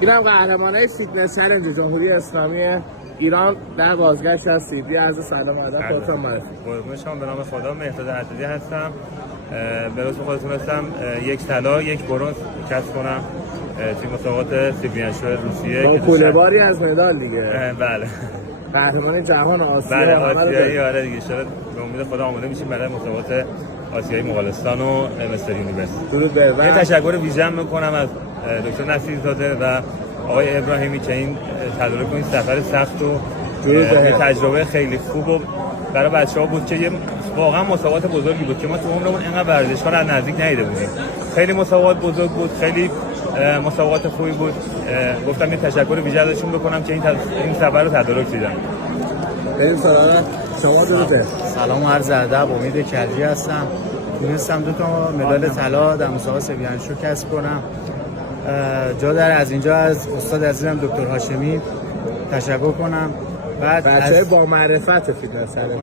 اینم قهرمانای فیتنس چالش جمهوری اسلامی ایران در بازگشت از سیدنی. عرض سلام ادب خودتون معرفی. قربون شما. به نام خدا مهرداد عددی هستم. به رسم خودتون هستم یک طلا یک برنز کسب کنم توی مسابقات سیبیانشو روسیه با کوله‌باری از مدال دیگه. بله. قهرمان جهان آسیا. بله آسیایی. آره دیگه شاید به امید خدا آماده میشیم برای مسابقات آسیایی مغولستان و مستر یونیورسیتی. درود به یه تشکر ویژه میکنم از دکتر نصیرزاده و آقای ابراهیمی که این تدارک این سفر سخت و تجربه خیلی خوب و برای بچه‌ها بود که واقعا مسابقات بزرگی بود که ما تو عمرمون اینقدر ورزش‌ها رو از نزدیک ندیده بودیم. خیلی مسابقات بزرگ بود، خیلی مسابقات خوبی بود. گفتم یه تشکر ویژه ازشون بکنم که این سفر رو تدارک دیدن. بریم سراغ شما. درود. سلام و عرض ادب. امید کلجی هستم. تونستم 2 تا مدال طلا در مسابقات سیبیانشو کسب کنم. از اینجا از استاد عزیزم دکتر هاشمی تشکر کنم. بعد بچه‌های با معرفت فیتنس